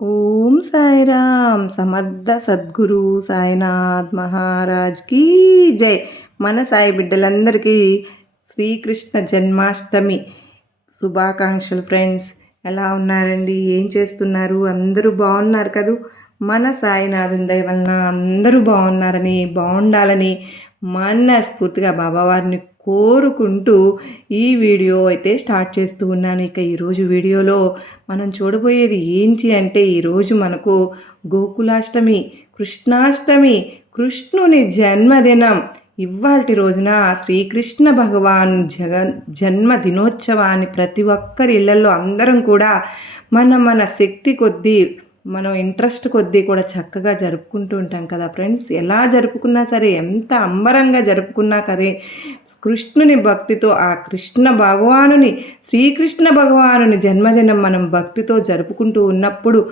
ఓం సాయిరామ్ సమర్థ సద్గురు సాయినాథ్ మహారాజ్ కీ జై. మన సాయి బిడ్డలందరికీ శ్రీకృష్ణ జన్మాష్టమి శుభాకాంక్షలు ఫ్రెండ్స్. ఎలా ఉన్నారండి? ఏం చేస్తున్నారు? అందరూ బాగున్నారు కదూ? మన సాయినాథం దయ వలన అందరూ బాగున్నారని బాగుండాలని మనస్ఫూర్తిగా బాబావారిని కోరుకుంటూ ఈ వీడియో అయితే స్టార్ట్ చేస్తూ ఉన్నాను. ఇక ఈరోజు వీడియోలో మనం చూడబోయేది ఏంటి అంటే ఈరోజు మనకు గోకులాష్టమి కృష్ణాష్టమి కృష్ణుని జన్మదినం. ఇవాటి రోజున శ్రీకృష్ణ భగవాన్ జగ జన్మ దినోత్సవాన్ని ప్రతి ఒక్కరి ఇళ్ళలో అందరం కూడా మన మన శక్తి కొద్దీ మనం ఇంట్రెస్ట్ కొద్దీ కూడా చక్కగా జరుపుకుంటూ ఉంటాం కదా ఫ్రెండ్స్. ఎలా జరుపుకున్నా సరే ఎంత అంబరంగా జరుపుకున్నా సరే కృష్ణుని భక్తితో ఆ కృష్ణ భగవానుని శ్రీకృష్ణ భగవానుని జన్మదినం మనం భక్తితో జరుపుకుంటూ ఉన్నప్పుడు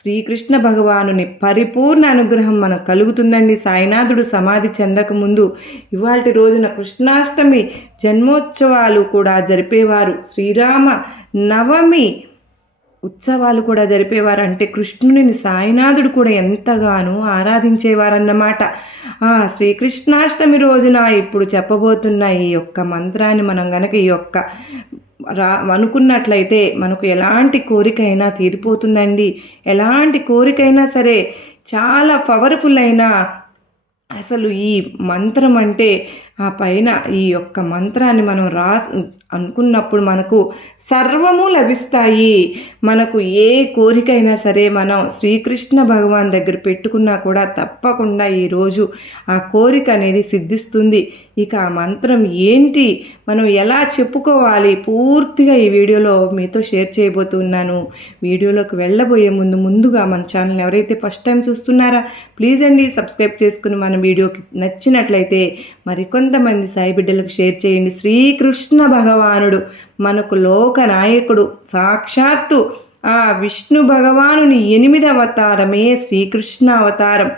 శ్రీకృష్ణ భగవానుని పరిపూర్ణ అనుగ్రహం మనకు కలుగుతుందండి. సాయినాథుడు సమాధి చెందకముందు ఇవాళ రోజున కృష్ణాష్టమి జన్మోత్సవాలు కూడా జరిపేవారు. శ్రీరామ నవమి ఉత్సవాలు కూడా జరిపేవారు అంటే కృష్ణుని సాయినాథుడు కూడా ఎంతగానో ఆరాధించేవారన్నమాట. శ్రీకృష్ణాష్టమి రోజున ఇప్పుడు చెప్పబోతున్న ఈ యొక్క మంత్రాన్ని మనం గనక ఈ యొక్క రా అనుకున్నట్లయితే మనకు ఎలాంటి కోరికైనా తీరిపోతుందండి. ఎలాంటి కోరికైనా సరే చాలా పవర్ఫుల్ అయిన అసలు ఈ మంత్రం అంటే ఆ పైన ఈ యొక్క మంత్రాన్ని మనం రా అనుకున్నప్పుడు మనకు సర్వము లభిస్తాయి. మనకు ఏ కోరికైనా సరే మనం శ్రీకృష్ణ భగవాన్ దగ్గర పెట్టుకున్నా కూడా తప్పకుండా ఈరోజు ఆ కోరిక అనేది సిద్ధిస్తుంది. ఇక ఆ మంత్రం ఏంటి? మనం ఎలా చెప్పుకోవాలి? పూర్తిగా ఈ వీడియోలో మీతో షేర్ చేయబోతున్నాను వీడియోలోకి వెళ్ళబోయే ముందు ముందుగా మన ఛానల్ ఎవరైతే ఫస్ట్ టైం చూస్తున్నారా ప్లీజ్ అండి సబ్స్క్రైబ్ చేసుకుని మన వీడియోకి నచ్చినట్లయితే మరికొంతమంది సాయి బిడ్డలకు షేర్ చేయండి. శ్రీకృష్ణ భగవానుడు మనకు లోక నాయకుడు. సాక్షాత్తు ఆ విష్ణు భగవానుని ఎనిమిది అవతారమే శ్రీకృష్ణ అవతారం.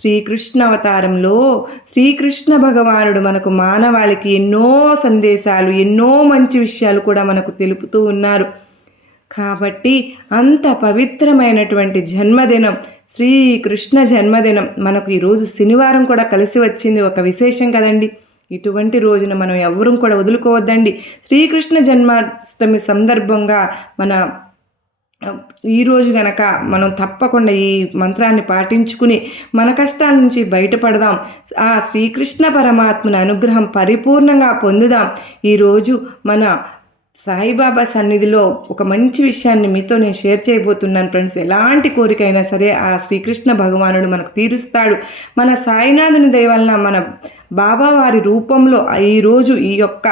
శ్రీకృష్ణ అవతారంలో శ్రీకృష్ణ భగవానుడు మనకు మానవాళికి ఎన్నో సందేశాలు ఎన్నో మంచి విషయాలు కూడా మనకు తెలుపుతూ ఉన్నారు. కాబట్టి అంత పవిత్రమైనటువంటి జన్మదినం శ్రీకృష్ణ జన్మదినం. మనకు ఈరోజు శనివారం కూడా కలిసి వచ్చింది ఒక విశేషం కదండి. ఇటువంటి రోజున మనం ఎవరూ కూడా వదులుకోవద్దండి. శ్రీకృష్ణ జన్మాష్టమి సందర్భంగా మన ఈరోజు గనక మనం తప్పకుండా ఈ మంత్రాన్ని పాటించుకుని మన కష్టాల నుంచి బయటపడదాం. ఆ శ్రీకృష్ణ పరమాత్మని అనుగ్రహం పరిపూర్ణంగా పొందుదాం. ఈరోజు మన సాయిబాబా సన్నిధిలో ఒక మంచి విషయాన్ని మీతో నేను షేర్ చేయబోతున్నాను ఫ్రెండ్స్. ఎలాంటి కోరిక అయినా సరే ఆ శ్రీకృష్ణ భగవానుడు మనకు తీరుస్తాడు. మన సాయినాథుని దయవలన మన బాబా వారి రూపంలో ఈరోజు ఈ యొక్క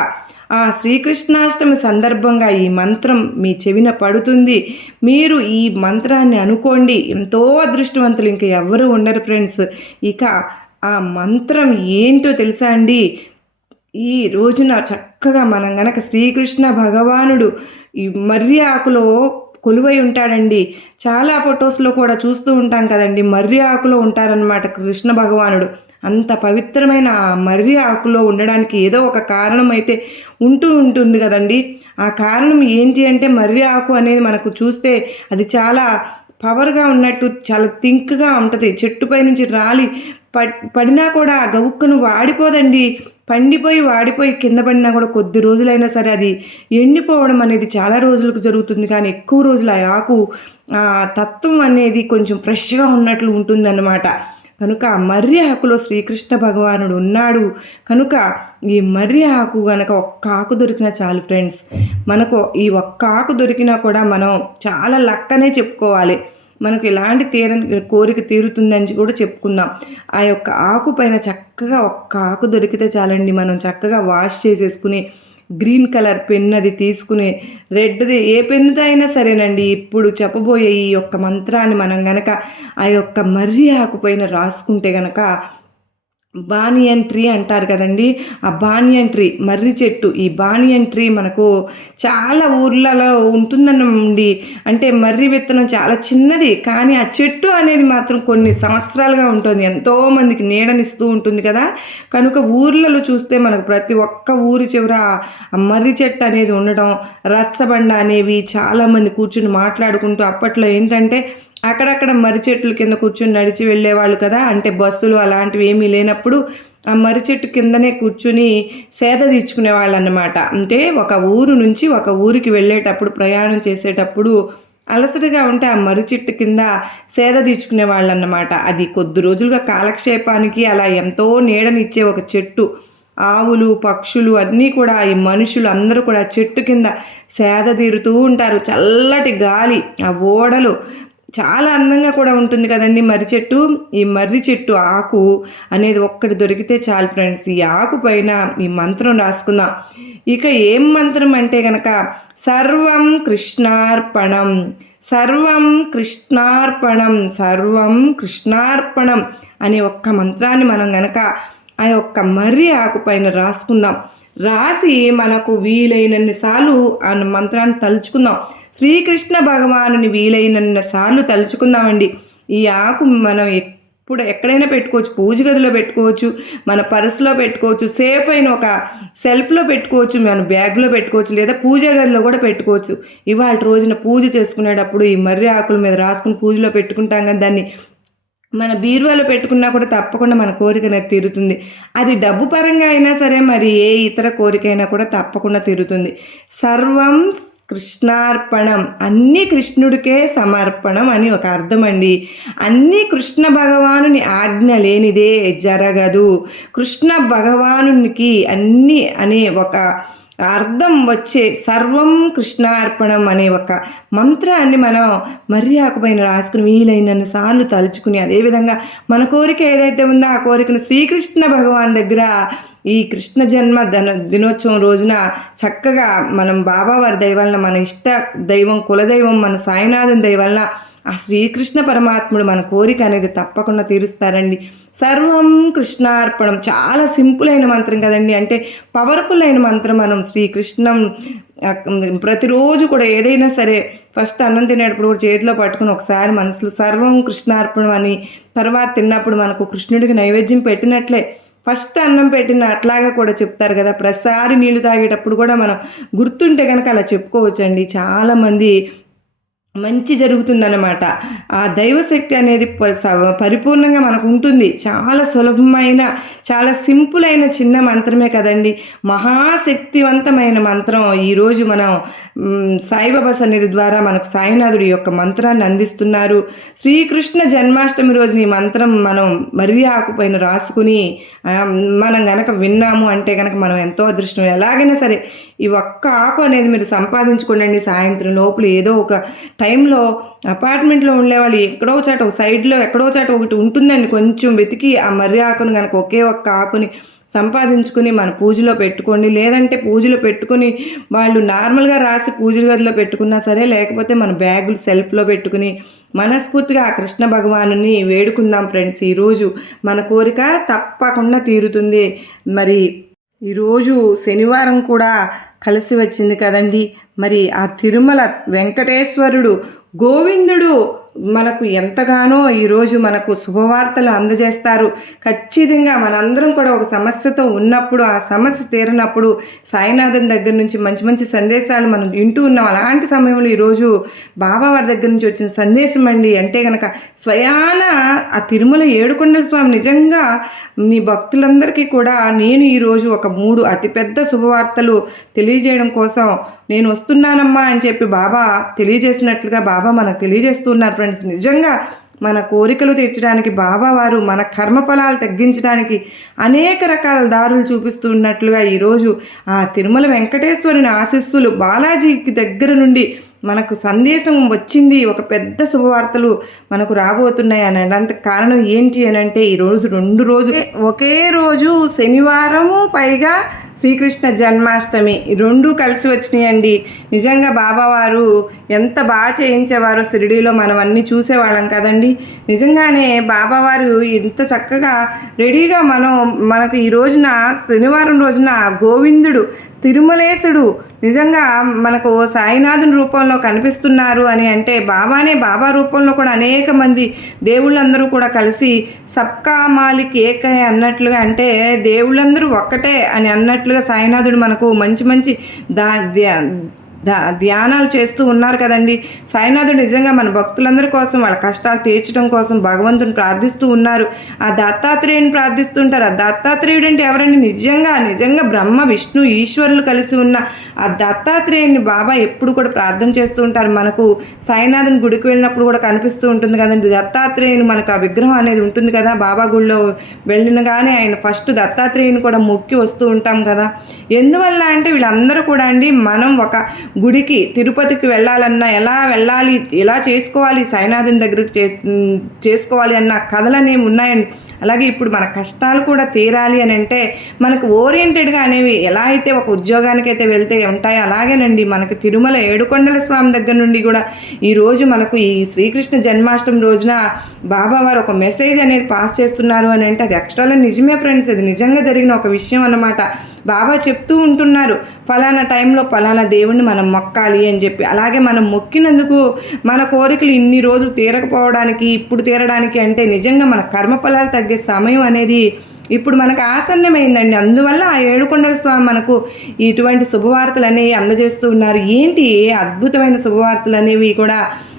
ఆ శ్రీకృష్ణాష్టమి సందర్భంగా ఈ మంత్రం మీ చెవిన పడుతుంది. మీరు ఈ మంత్రాన్ని అనుకోండి. ఎంతో అదృష్టవంతులు ఇంకా ఎవరు ఉండరు ఫ్రెండ్స్. ఇక ఆ మంత్రం ఏంటో తెలుసా అండి? ఈ రోజున చక్కగా మనం గనక శ్రీకృష్ణ భగవానుడు ఈ మర్రి ఆకులో కొలువై ఉంటాడండి. చాలా ఫొటోస్లో కూడా చూస్తూ ఉంటాం కదండి. మర్రి ఆకులో ఉంటారనమాట కృష్ణ భగవానుడు. అంత పవిత్రమైన ఆ మర్రి ఆకులో ఉండడానికి ఏదో ఒక కారణం అయితే ఉంటూ ఉంటుంది కదండి. ఆ కారణం ఏంటి అంటే మర్రి ఆకు అనేది మనకు చూస్తే అది చాలా పవర్గా ఉన్నట్టు చాలా థింక్గా ఉంటుంది. చెట్టుపై నుంచి రాలి. పడినా కూడా గవుక్కను వాడిపోదండి. పండిపోయి వాడిపోయి కింద పడినా కూడా కొద్ది రోజులైనా సరే అది ఎండిపోవడం అనేది చాలా రోజులకు జరుగుతుంది. కానీ ఎక్కువ రోజులు ఆ ఆకు తత్వం అనేది కొంచెం ఫ్రెష్గా ఉన్నట్లు ఉంటుందన్నమాట. కనుక మర్రి ఆకులో శ్రీకృష్ణ భగవానుడు ఉన్నాడు. కనుక ఈ మర్రి ఆకు కనుక ఒక్క ఆకు దొరికినా చాలు ఫ్రెండ్స్. మనకు ఈ ఒక్క ఆకు దొరికినా కూడా మనం చాలా లక్కనే చెప్పుకోవాలి. మనకు ఎలాంటి తీరని కోరిక తీరుతుందని కూడా చెప్పుకుందాం. ఆ యొక్క ఆకు పైన చక్కగా ఒక్క ఆకు దొరికితే చాలండి. మనం చక్కగా వాష్ చేసేసుకుని గ్రీన్ కలర్ పెన్ అది తీసుకుని రెడ్ది ఏ పెన్నుతో అయినా సరేనండి. ఇప్పుడు చెప్పబోయే ఈ యొక్క మంత్రాన్ని మనం గనక ఆ యొక్క మర్రి ఆకుపైన రాసుకుంటే గనక బానియన్ ట్రీ అంటారు కదండి. ఆ బానియన్ ట్రీ మర్రి చెట్టు. ఈ బానియన్ ట్రీ మనకు చాలా ఊర్లలో ఉంటుందనండి. అంటే మర్రి విత్తనం చాలా చిన్నది కానీ ఆ చెట్టు అనేది మాత్రం కొన్ని సంవత్సరాలుగా ఉంటుంది. ఎంతో మందికి నీడనిస్తూ ఉంటుంది కదా. కనుక ఊర్లలో చూస్తే మనకు ప్రతి ఒక్క ఊరి చివర ఆ మర్రి చెట్టు అనేది ఉండడం రచ్చబండ అనేవి చాలామంది కూర్చుని మాట్లాడుకుంటూ అప్పట్లో ఏంటంటే అక్కడక్కడ మర్రి చెట్ల కింద కూర్చొని నడిచి వెళ్ళేవాళ్ళు కదా. అంటే బస్సులు అలాంటివి ఏమీ లేనప్పుడు ఆ మర్రి చెట్టు కిందనే కూర్చుని సేద తీర్చుకునే వాళ్ళు అన్నమాట అంటే ఒక ఊరు నుంచి ఒక ఊరికి వెళ్ళేటప్పుడు ప్రయాణం చేసేటప్పుడు అలసటగా ఉంటే ఆ మర్రి చెట్టు కింద సేద తీర్చుకునే వాళ్ళు అన్నమాట అది కొద్ది రోజులుగా కాలక్షేపానికి అలా ఎంతో నీడనిచ్చే ఒక చెట్టు. ఆవులు పక్షులు అన్నీ కూడా ఈ మనుషులు అందరూ కూడా చెట్టు కింద సేద తీరుతూ ఉంటారు. చల్లటి గాలి ఆ ఓడలు చాలా అందంగా కూడా ఉంటుంది కదండి మర్రి చెట్టు. ఈ మర్రి చెట్టు ఆకు అనేది ఒక్కటి దొరికితే చాలు ఫ్రెండ్స్. ఈ ఆకు పైన ఈ మంత్రం రాసుకుందాం. ఇక ఏం మంత్రం అంటే గనక సర్వం కృష్ణార్పణం సర్వం కృష్ణార్పణం సర్వం కృష్ణార్పణం అనే ఒక్క మంత్రాన్ని మనం గనక ఆ యొక్క మర్రి ఆకు పైన రాసుకుందాం. రాసి మనకు వీలైనన్ని సార్లు ఆ మంత్రాన్ని తలుచుకుందాం. శ్రీకృష్ణ భగవానుని వీలైనన్న సార్లు తలుచుకుందామండి. ఈ ఆకు మనం ఎప్పుడు ఎక్కడైనా పెట్టుకోవచ్చు పూజ గదిలో పెట్టుకోవచ్చు మన పర్సులో పెట్టుకోవచ్చు సేఫ్ అయిన ఒక సెల్ఫ్లో పెట్టుకోవచ్చు మన బ్యాగ్లో పెట్టుకోవచ్చు లేదా పూజ గదిలో కూడా పెట్టుకోవచ్చు. ఇవాళ రోజున పూజ చేసుకునేటప్పుడు ఈ మర్రి ఆకుల మీద రాసుకుని పూజలో పెట్టుకుంటాం కదా దాన్ని మన బీరువాలో పెట్టుకున్నా కూడా తప్పకుండా మన కోరిక అనేది తీరుతుంది. అది డబ్బు పరంగా అయినా సరే మరి ఏ ఇతర కోరిక అయినా కూడా తప్పకుండా తీరుతుంది. సర్వం కృష్ణార్పణం. అన్నీ కృష్ణుడికే సమర్పణం అని ఒక అర్థం అండి అన్నీ కృష్ణ భగవానుని ఆజ్ఞ లేనిదే జరగదు. కృష్ణ భగవానునికి అన్నీ అనే ఒక అర్థం వచ్చే సర్వం కృష్ణార్పణం అనే ఒక మంత్రాన్ని మనం మర్రి ఆకుపైన రాసుకుని వీలైనన్ని సార్లు తలుచుకుని అదేవిధంగా మన కోరిక ఏదైతే ఉందో ఆ కోరికను శ్రీకృష్ణ భగవాన్ దగ్గర ఈ కృష్ణ జన్మ ధన దినోత్సవం రోజున చక్కగా మనం బాబావారి దైవాలన మన ఇష్ట దైవం కులదైవం మన సాయినాథుని దైవాలన ఆ శ్రీకృష్ణ పరమాత్ముడు మన కోరిక అనేది తప్పకుండా తీరుస్తారండి. సర్వం కృష్ణార్పణం. చాలా సింపుల్ అయిన మంత్రం కదండి. అంటే పవర్ఫుల్ అయిన మంత్రం మనం శ్రీకృష్ణం ప్రతిరోజు కూడా ఏదైనా సరే ఫస్ట్ అన్నం తినేటప్పుడు కూడా చేతిలో పట్టుకుని ఒకసారి మనసులో సర్వం కృష్ణార్పణం అని తర్వాత తిన్నప్పుడు మనకు కృష్ణుడికి నైవేద్యం పెట్టినట్లే ఫస్ట్ అన్నం పెట్టిన అట్లాగా కూడా చెప్తారు కదా ప్రతిసారి నీళ్ళు తాగేటప్పుడు కూడా మనం గుర్తుంటే కనుక అలా చెప్పుకోవచ్చండి. చాలామంది మంచి జరుగుతుందన్నమాట. ఆ దైవశక్తి అనేది ప- స- పరిపూర్ణంగా మనకు ఉంటుంది చాలా సులభమైన చాలా సింపుల్ అయిన చిన్న మంత్రమే కదండి. మహాశక్తివంతమైన మంత్రం ఈరోజు మనం సాయిబాబా సన్నిధి ద్వారా మనకు సాయినాథుడి యొక్క మంత్రాన్ని అందిస్తున్నారు. శ్రీకృష్ణ జన్మాష్టమి రోజున ఈ మంత్రం మనం మరివి ఆకుపైన రాసుకుని మనం గనక విన్నాము అంటే గనక మనం ఎంతో అదృష్టం. ఎలాగైనా సరే ఈ ఒక్క ఆకు అనేది మీరు సంపాదించుకోండి సాయంత్రం లోపల ఏదో ఒక టైంలో అపార్ట్మెంట్లో ఉండేవాళ్ళు ఎక్కడో చాట ఒక సైడ్లో ఎక్కడో చాట ఒకటి ఉంటుందండి. కొంచెం వెతికి ఆ మర్రి ఆకును కనుక ఒకే ఒక్క ఆకుని సంపాదించుకుని మన పూజలో పెట్టుకోండి. లేదంటే పూజలో పెట్టుకుని వాళ్ళు నార్మల్గా రాసి పూజల గదిలో పెట్టుకున్నా సరే లేకపోతే మన బ్యాగులు సెల్ఫ్లో పెట్టుకుని మనస్ఫూర్తిగా ఆ కృష్ణ భగవానుని వేడుకుందాం ఫ్రెండ్స్. ఈరోజు మన కోరిక తప్పకుండా తీరుతుంది. మరి ఈరోజు శనివారం కూడా కలిసి వచ్చింది కదండి. మరి ఆ తిరుమల వెంకటేశ్వరుడు గోవిందుడు మనకు ఎంతగానో ఈరోజు మనకు శుభవార్తలు అందజేస్తారు. ఖచ్చితంగా మనందరం కూడా ఒక సమస్యతో ఉన్నప్పుడు ఆ సమస్య తీరినప్పుడు సాయినాథన్ దగ్గర నుంచి మంచి మంచి సందేశాలు మనం వింటూ ఉన్నాం. అలాంటి సమయంలో ఈరోజు బాబా వారి దగ్గర నుంచి వచ్చిన సందేశం అండి అంటే కనుక స్వయాన ఆ తిరుమల ఏడుకొండల స్వామి నిజంగా నీ భక్తులందరికీ కూడా నేను ఈరోజు ఒక మూడు అతిపెద్ద శుభవార్తలు తెలియజేయడం కోసం నేను వస్తున్నానమ్మా అని చెప్పి బాబా తెలియజేసినట్లుగా బాబా మనకు తెలియజేస్తున్నారు ఫ్రెండ్స్ నిజంగా మన కోరికలు తీర్చడానికి బాబావారు మన కర్మఫలాలు తగ్గించడానికి అనేక రకాల దారులు చూపిస్తున్నట్లుగా ఈరోజు ఆ తిరుమల వెంకటేశ్వరుని ఆశీస్సులు బాలాజీకి దగ్గర నుండి మనకు సందేశం వచ్చింది. ఒక పెద్ద శుభవార్తలు మనకు రాబోతున్నాయి అని అంటే కారణం ఏంటి అని అంటే ఈరోజు రెండు రోజులు ఒకే రోజు శనివారము పైగా శ్రీకృష్ణ జన్మాష్టమి రెండూ కలిసి వచ్చినాయండి. నిజంగా బాబావారు ఎంత బాగా చేయించేవారో షిరిడీలో మనం అన్నీ చూసేవాళ్ళం కదండి. నిజంగానే బాబావారు ఇంత చక్కగా రెడీగా మనం మనకు ఈ రోజున శనివారం రోజున గోవిందుడు తిరుమలేశుడు నిజంగా మనకు సాయినాథుని రూపంలో కనిపిస్తున్నారు అని అంటే బాబానే బాబా రూపంలో కూడా అనేక మంది దేవుళ్ళందరూ కూడా కలిసి సబ్కా మాలిక్ ఏకై అన్నట్లుగా అంటే దేవుళ్ళందరూ ఒక్కటే అని అన్నట్లు చెప్పినట్లుగా సాయినాథుడు మనకు మంచి మంచి దా ధ్యానాలు చేస్తూ ఉన్నారు కదండి. సాయినాథుడు నిజంగా మన భక్తులందరి కోసం వాళ్ళ కష్టాలు తీర్చడం కోసం భగవంతుని ప్రార్థిస్తూ ఉన్నారు. ఆ దత్తాత్రేయుని ప్రార్థిస్తుంటారు. ఆ దత్తాత్రేయుడు అంటే ఎవరండి? నిజంగా నిజంగా బ్రహ్మ విష్ణు ఈశ్వరులు కలిసి ఉన్న ఆ దత్తాత్రేయుని బాబా ఎప్పుడు కూడా ప్రార్థన చేస్తూ ఉంటారు. మనకు సాయినాథుని గుడికి వెళ్ళినప్పుడు కూడా కనిపిస్తూ ఉంటుంది కదండి. దత్తాత్రేయుని మనకు ఆ విగ్రహం అనేది ఉంటుంది కదా. బాబా గుడిలో వెళ్ళినగానే ఆయన ఫస్ట్ దత్తాత్రేయుని కూడా మొక్కి వస్తూ ఉంటాం కదా. ఎందువల్ల అంటే వీళ్ళందరూ కూడా అండి మనం ఒక గుడికి తిరుపతికి వెళ్ళాలన్నా ఎలా వెళ్ళాలి ఎలా చేసుకోవాలి సాయినాథుని దగ్గరికి చే చేసుకోవాలి అన్న కథలు అనేవి ఉన్నాయండి. అలాగే ఇప్పుడు మన కష్టాలు కూడా తీరాలి అని అంటే మనకు ఓరియంటెడ్గా అనేవి ఎలా అయితే ఒక ఉద్యోగానికైతే వెళ్తే ఉంటాయో అలాగేనండి. మనకు తిరుమల ఏడుకొండల స్వామి దగ్గర నుండి కూడా ఈరోజు మనకు ఈ శ్రీకృష్ణ జన్మాష్టమి రోజున బాబా వారు ఒక మెసేజ్ అనేది పాస్ చేస్తున్నారు అని అంటే అది ఎక్స్ట్రాలో నిజమే ఫ్రెండ్స్. అది నిజంగా జరిగిన ఒక విషయం అన్నమాట. బాబా చెప్తూ ఉంటున్నారు ఫలానా టైంలో ఫలానా దేవుణ్ణి మనం మొక్కాలి అని చెప్పి. అలాగే మనం మొక్కినందుకు మన కోరికలు ఇన్ని రోజులు తీరకపోవడానికి ఇప్పుడు తీరడానికి అంటే నిజంగా మన కర్మఫలాలు తగ్గి సమయం అనేది ఇప్పుడు మనకు ఆసన్నమైందండి. అందువల్ల ఆ ఏడుకొండల స్వామి మనకు ఇటువంటి శుభవార్తలు అనేవి అందజేస్తూ ఉన్నారు. ఏంటి అద్భుతమైన శుభవార్తలు అనేవి కూడా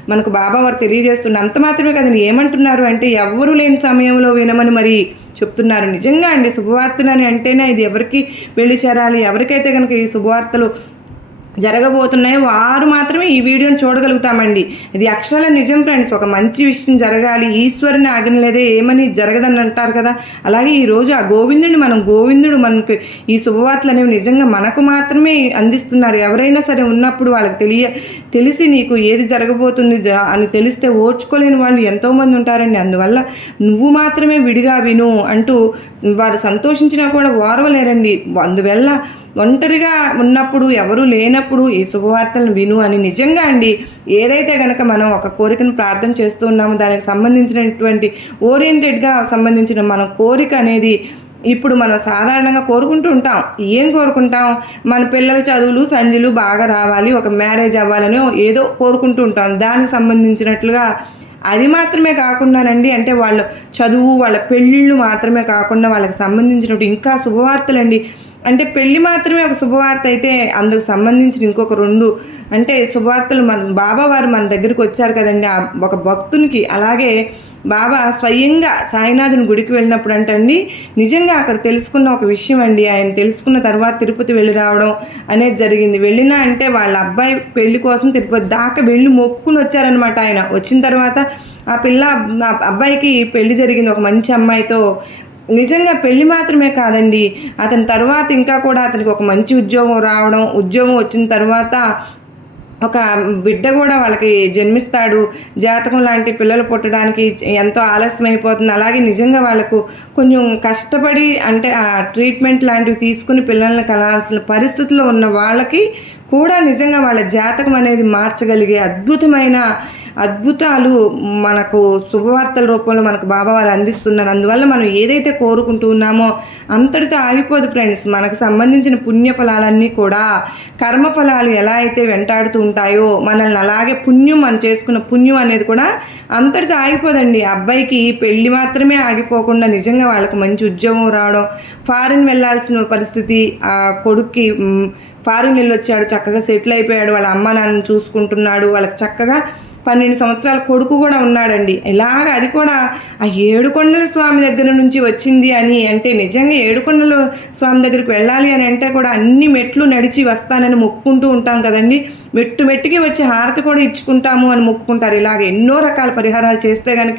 మనకు బాబా వారు తెలియజేస్తున్నారు అంత మాత్రమే కదండి ఏమంటున్నారు అంటే ఎవ్వరూ లేని సమయంలో వినమని మరి చెప్తున్నారు. నిజంగా అండి శుభవార్తలు అని అంటేనే ఇది ఎవరికి వెళ్ళి చేరాలి ఎవరికైతే కనుక ఈ శుభవార్తలు జరగబోతున్నాయి. వారు మాత్రమే ఈ వీడియోని చూడగలుగుతామండి. ఇది అక్షరాల నిజం ఫ్రెండ్స్. ఒక మంచి విషయం జరగాలి. ఈశ్వరుని ఆజ్ఞ లేదే ఏమని జరగదని అంటారు కదా. అలాగే ఈరోజు ఆ గోవిందుడిని మనం గోవిందుడు మనకు ఈ శుభవార్తలు అనేవి నిజంగా మనకు మాత్రమే అందిస్తున్నారు. ఎవరైనా సరే ఉన్నప్పుడు వాళ్ళకి తెలియ తెలిసి నీకు ఏది జరగబోతుంది అని తెలిస్తే ఓర్చుకోలేని వాళ్ళు ఎంతోమంది ఉంటారండి. అందువల్ల నువ్వు మాత్రమే విడిగా విను అంటూ వారు సంతోషించినా కూడా ఓర్వలేరండి. అందువల్ల ఒంటరిగా ఉన్నప్పుడు ఎవరు లేనప్పుడు ఈ శుభవార్తలను విను అని నిజంగా అండి. ఏదైతే కనుక మనం ఒక కోరికను ప్రార్థన చేస్తూ ఉన్నామో దానికి సంబంధించినటువంటి ఓరియంటెడ్గా సంబంధించిన మన కోరిక అనేది ఇప్పుడు మనం సాధారణంగా కోరుకుంటూ ఉంటాం. ఏం కోరుకుంటాం? మన పిల్లల చదువులు సంధ్యలు బాగా రావాలి ఒక మ్యారేజ్ అవ్వాలని ఏదో కోరుకుంటూ ఉంటాం. దానికి సంబంధించినట్లుగా అది మాత్రమే కాకుండానండి అంటే వాళ్ళ చదువు వాళ్ళ పెళ్ళిళ్ళు మాత్రమే కాకుండా వాళ్ళకి సంబంధించినట్టు ఇంకా శుభవార్తలండి. అంటే పెళ్ళి మాత్రమే ఒక శుభవార్త అయితే అందుకు సంబంధించిన ఇంకొక రెండు అంటే శుభవార్తలు మన బాబా వారు మన దగ్గరికి వచ్చారు కదండి. ఆ ఒక భక్తునికి అలాగే బాబా స్వయంగా సాయినాథుని గుడికి వెళ్ళినప్పుడు అంటండి నిజంగా అక్కడ తెలుసుకున్న ఒక విషయం అండి ఆయన తెలుసుకున్న తర్వాత తిరుపతి వెళ్ళి రావడం అనేది జరిగింది. వెళ్ళినా అంటే వాళ్ళ అబ్బాయి పెళ్ళి కోసం తిరుపతి దాకా వెళ్ళి మొక్కుకుని వచ్చారనమాట ఆయన. వచ్చిన తర్వాత ఆ పిల్ల అబ్బాయికి పెళ్ళి జరిగింది. ఒక మంచి అమ్మాయితో నిజంగా పెళ్ళి మాత్రమే కాదండి. అతని తర్వాత ఇంకా కూడా అతనికి ఒక మంచి ఉద్యోగం రావడం ఉద్యోగం వచ్చిన తర్వాత ఒక బిడ్డ కూడా వాళ్ళకి జన్మిస్తాడు. జాతకం లాంటి పిల్లలు పుట్టడానికి ఎంతో ఆలస్యం అయిపోతుంది అలాగే నిజంగా వాళ్ళకు కొంచెం కష్టపడి అంటే ఆ ట్రీట్మెంట్ లాంటివి తీసుకుని పిల్లల్ని కలాల్సిన పరిస్థితుల్లో ఉన్న వాళ్ళకి కూడా నిజంగా వాళ్ళ జాతకం అనేది మార్చగలిగే అద్భుతమైన అద్భుతాలు మనకు శుభవార్తల రూపంలో మనకు బాబా వారు అందిస్తున్నారు. అందువల్ల మనం ఏదైతే కోరుకుంటూ ఉన్నామో అంతటితో ఆగిపోదు ఫ్రెండ్స్. మనకు సంబంధించిన పుణ్య ఫలాలన్నీ కూడా కర్మ ఫలాలు ఎలా అయితే వెంటాడుతూ ఉంటాయో మనల్ని అలాగే పుణ్యం మనం చేసుకున్న పుణ్యం అనేది కూడా అంతటితో ఆగిపోదండి. అబ్బాయికి పెళ్ళి మాత్రమే ఆగిపోకుండా నిజంగా వాళ్ళకి మంచి ఉద్యోగం రావడం ఫారిన్ వెళ్ళాల్సిన పరిస్థితి ఆ కొడుక్కి ఫారిన్ వెళ్ళి వచ్చాడు చక్కగా సెటిల్ అయిపోయాడు వాళ్ళ అమ్మ నాన్నని చూసుకుంటున్నాడు వాళ్ళకి చక్కగా పన్నెండు సంవత్సరాల కొడుకు కూడా ఉన్నాడండి. ఇలాగ అది కూడా ఆ ఏడుకొండల స్వామి దగ్గర నుంచి వచ్చింది అని అంటే నిజంగా ఏడుకొండల స్వామి దగ్గరికి వెళ్ళాలి అని అంటే కూడా అన్ని మెట్లు నడిచి వస్తానని మొక్కుకుంటూ ఉంటాం కదండి. మెట్టు మెట్టుకి వచ్చి హారతి కూడా ఇచ్చుకుంటాము అని మొక్కుకుంటారు. ఇలాగ ఎన్నో రకాల పరిహారాలు చేస్తే కనుక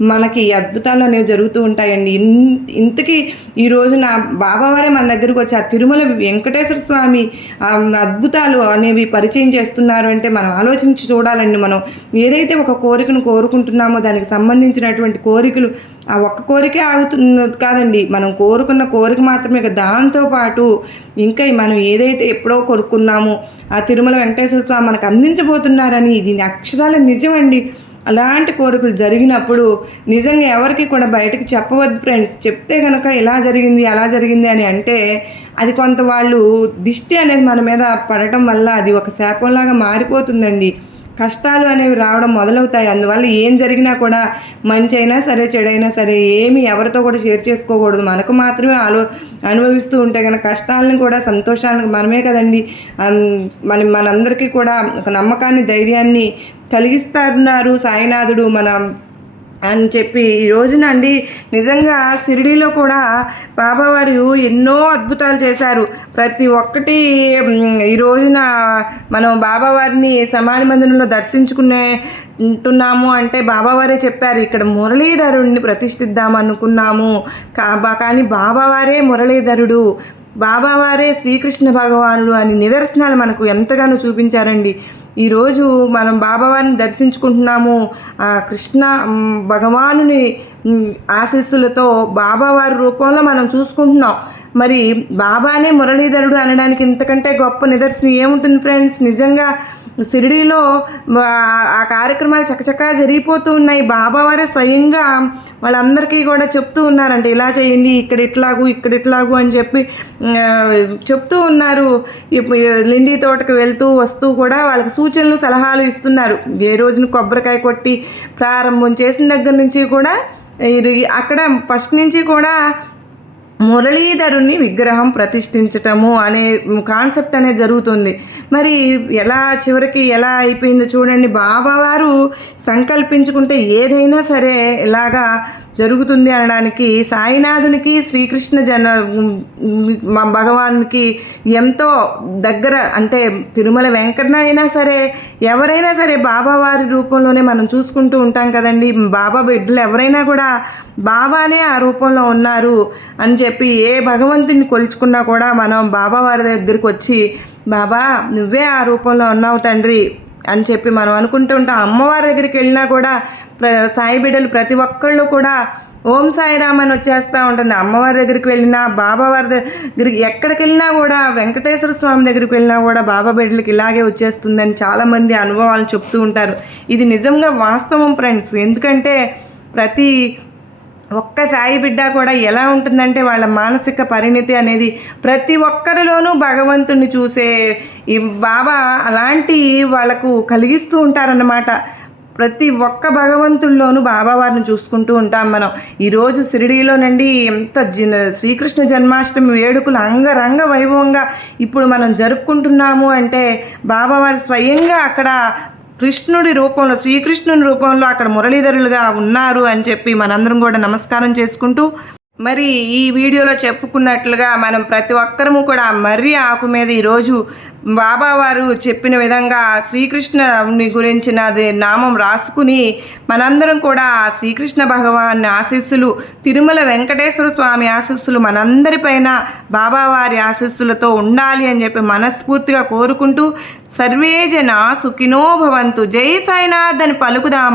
మనకి అద్భుతాలు అనేవి జరుగుతూ ఉంటాయండి. ఇన్- ఇంతకీ ఈ రోజున బాబావారే మన దగ్గరకు వచ్చి ఆ తిరుమల వెంకటేశ్వర స్వామి ఆ అద్భుతాలు అనేవి పరిచయం చేస్తున్నారు అంటే మనం ఆలోచించి చూడాలండి మనం. ఏదైతే ఒక కోరికను కోరుకుంటున్నామో దానికి సంబంధించినటువంటి కోరికలు ఆ ఒక్క కోరికే ఆగుతున్నది కాదండి. మనం కోరుకున్న కోరిక మాత్రమే దాంతో దాంతోపాటు ఇంకా మనం ఏదైతే ఎప్పుడో కోరుకున్నామో ఆ తిరుమల వెంకటేశ్వర స్వామి మనకు అందించబోతున్నారని ఇది అక్షరాల నిజమండి. అలాంటి కోరికలు జరిగినప్పుడు నిజంగా ఎవరికి కూడా బయటకు చెప్పవద్దు ఫ్రెండ్స్. చెప్తే కనుక ఇలా జరిగింది అలా జరిగింది అని అంటే అది కొంత వాళ్ళు దిష్టి అనేది మన మీద పడటం వల్ల అది ఒక శాపంలాగా మారిపోతుందండి. కష్టాలు అనేవి రావడం మొదలవుతాయి. అందువల్ల ఏం జరిగినా కూడా మంచి అయినా సరే చెడైనా సరే ఏమి ఎవరితో కూడా షేర్ చేసుకోకూడదు. మనకు మాత్రమే ఆలో అనుభవిస్తూ ఉంటే కనుక కష్టాలను కూడా సంతోషాలను మనమే కదండి. మన మనందరికీ కూడా ఒక నమ్మకాన్ని ధైర్యాన్ని కలిగిస్తున్నారు సాయినాథుడు. మన అని చెప్పి ఈ రోజున అండి నిజంగా షిరిడీలో కూడా బాబావారు ఎన్నో అద్భుతాలు చేశారు. ప్రతి ఒక్కటి ఈ రోజున మనం బాబావారిని సమాధి మందిరంలో దర్శించుకునే ఉంటున్నాము అంటే బాబావారే చెప్పారు. ఇక్కడ మురళీధరుణ్ణి ప్రతిష్ఠిద్దాం అనుకున్నాము. కా కానీ బాబావారే మురళీధరుడు. బాబావారే శ్రీకృష్ణ భగవానుడు అని నిదర్శనాలు మనకు ఎంతగానో చూపించారండి. ఈరోజు మనం బాబావారిని దర్శించుకుంటున్నాము. కృష్ణ భగవానుని ఆశీస్సులతో బాబావారి రూపంలో మనం చూసుకుంటున్నాం. మరి బాబానే మురళీధరుడు అనడానికి ఇంతకంటే గొప్ప నిదర్శనం ఏముంటుంది ఫ్రెండ్స్ నిజంగా షిరిడీలో ఆ- కార్యక్రమాలు చకచకా జరిగిపోతూ ఉన్నాయి. బాబావారే స్వయంగా వాళ్ళందరికీ కూడా చెప్తూ ఉన్నారంట ఇలా చేయండి ఇక్కడ ఇట్లాగు ఇక్కడ ఇట్లాగు అని చెప్పి చెప్తూ ఉన్నారు. ఇప్పుడు లిండి తోటకు వెళ్తూ వస్తూ కూడా వాళ్ళకి సూచనలు సలహాలు ఇస్తున్నారు. ఏ రోజున కొబ్బరికాయ కొట్టి ప్రారంభం చేసిన దగ్గర నుంచి కూడా అక్కడ ఫస్ట్ నుంచి కూడా మురళీధరుని విగ్రహం ప్రతిష్ఠించటము అనే కాన్సెప్ట్ అనేది జరుగుతుంది. మరి ఎలా చివరికి ఎలా అయిపోయిందో చూడండి. బాబావారు సంకల్పించుకుంటే ఏదైనా సరే ఇలాగా జరుగుతుంది అనడానికి సాయినాథునికి శ్రీకృష్ణ జన మా భగవాన్కి ఎంతో దగ్గర అంటే తిరుమల వెంకటన అయినా సరే ఎవరైనా సరే బాబావారి రూపంలోనే మనం చూసుకుంటూ ఉంటాం కదండి. బాబా బిడ్డలు ఎవరైనా కూడా బాబానే ఆ రూపంలో ఉన్నారు అని చెప్పి ఏ భగవంతుని కొలుచుకున్నా కూడా మనం బాబా వారి దగ్గరికి వచ్చి బాబా నువ్వే ఆ రూపంలో ఉన్నావు తండ్రి అని చెప్పి మనం అనుకుంటుంటాం అమ్మవారి దగ్గరికి వెళ్ళినా కూడా ప్ర సాయి బిడ్డలు ప్రతి ఒక్కళ్ళు కూడా ఓం సాయిరామ్ అని వచ్చేస్తూ ఉంటుంది. అమ్మవారి దగ్గరికి వెళ్ళినా బాబా వారి దగ్గరికి ఎక్కడికి వెళ్ళినా కూడా వెంకటేశ్వర స్వామి దగ్గరికి వెళ్ళినా కూడా బాబా బిడ్డలకి ఇలాగే వచ్చేస్తుందని చాలామంది అనుభవాలు చెప్తూ ఉంటారు. ఇది నిజంగా వాస్తవం ఫ్రెండ్స్. ఎందుకంటే ప్రతి ఒక్క సాయి బిడ్డ కూడా ఎలా ఉంటుందంటే వాళ్ళ మానసిక పరిణితి అనేది ప్రతి ఒక్కరిలోనూ భగవంతుని చూసే ఈ బాబా అలాంటి వాళ్ళకు కలిగిస్తూ ఉంటారన్నమాట. ప్రతి ఒక్క భగవంతుల్లోనూ బాబావారిని చూసుకుంటూ ఉంటాం మనం. ఈరోజు షిరిడీలోనండి ఎంత జన శ్రీకృష్ణ జన్మాష్టమి వేడుకలు అంగరంగ వైభవంగా ఇప్పుడు మనం జరుపుకుంటున్నాము అంటే బాబావారు స్వయంగా అక్కడ కృష్ణుడి రూపంలో శ్రీకృష్ణుని రూపంలో అక్కడ మురళీధరులుగా ఉన్నారు అని చెప్పి మనందరం కూడా నమస్కారం చేసుకుంటూ మరి ఈ వీడియోలో చెప్పుకున్నట్లుగా మనం ప్రతి ఒక్కరము కూడా మర్రి ఆకు మీద ఈరోజు బాబావారు చెప్పిన విధంగా శ్రీకృష్ణుని గురించిన నామం రాసుకుని మనందరం కూడా శ్రీకృష్ణ భగవాన్ ఆశీస్సులు తిరుమల వెంకటేశ్వర స్వామి ఆశీస్సులు మనందరిపైన బాబావారి ఆశీస్సులతో ఉండాలి అని చెప్పి మనస్ఫూర్తిగా కోరుకుంటూ సర్వేజన సుఖినోభవంతు సుఖినో భవంతు జై సాయినాథ్ అని పలుకుదామా?